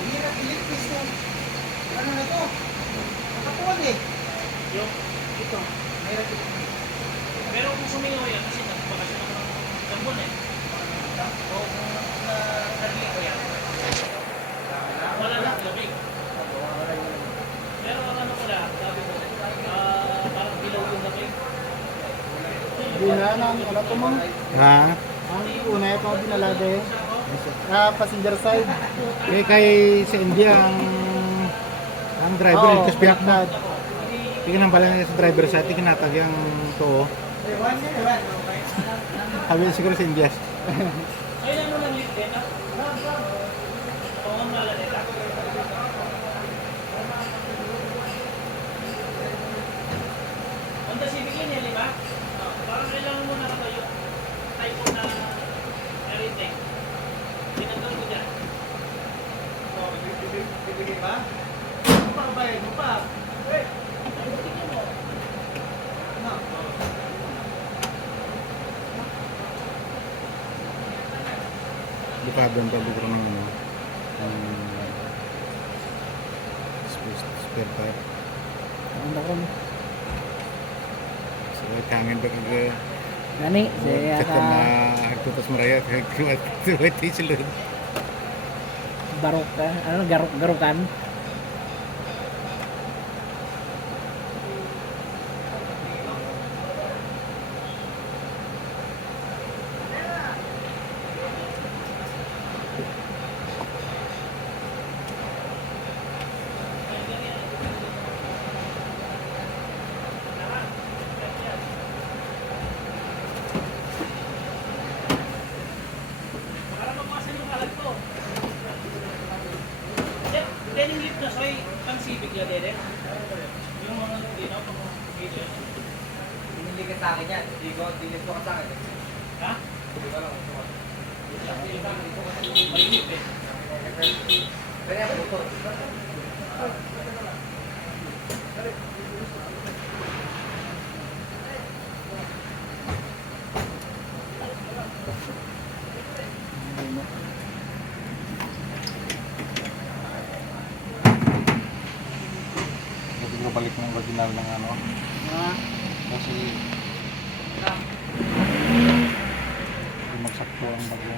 Hirap iligpis to. Ano na to? Nakapuan eh. Yung, Ito. Hirap iligpis. pero kung sumingaw yan, kasi nagbakasyon ako ng tambon eh. O kung narinig ko yan, wala na lamig. Pero ang ano ko lang, sabi ko, parang bilaw yung lamig. Una ng ano to mang? Ha? Ang una ito ang dinalada eh. Passenger side. Kay sa India ang driver Oo, ito spiak mo. baliktad. Tingnan pala niya sa driver sa atin kinatag yung to. Ewan niya, ewan. Sabi niya siguro sa India. Kailan mo lang lift din, ha? Oo, nala nila. Honda Civic yun yan, di ba? Parang kailangan mo nakatayo. Type na everything. Pinagdang ko dyan. Bibigay ba? Ano pa kabayad mo pa? Wait. Tingnan mo. Ano? Di pa ba ng ano? Spare part. Ang dakon. So hangin ba kag Nani, saya kata tutas maraya kag kuwat isilod. barok ka. Ano garukan? Para magpasan yung kalat ko. Sir, pwedeng lift na soy pang Civic na din. Yung mga dino, pang video. Hindi ka sa akin yan. Hindi ko ka sa akin. Ha? Hindi ko lang. Malimit eh. Kaya po ito. Hindi ko balik ng original ng ano. Ah, Kasi hindi magsakto ang bagay.